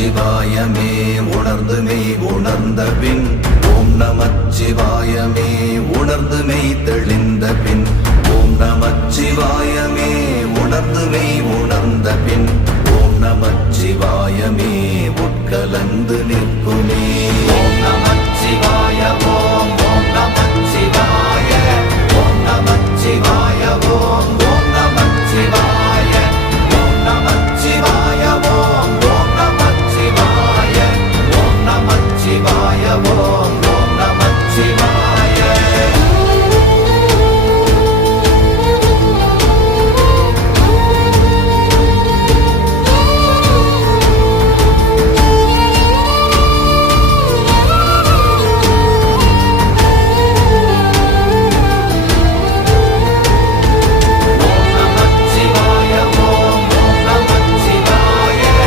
நமச்சிவாயமே உணர்ந்து மெய் உணர்ந்த பின் ஓம் நமச்சிவாயமே உணர்ந்து மெய் தெளிந்த பின் ஓம் நமச்சிவாயமே உணர்ந்து மெய் உணர்ந்த பின் ஓம் நமச்சிவாயமே உட்கலந்து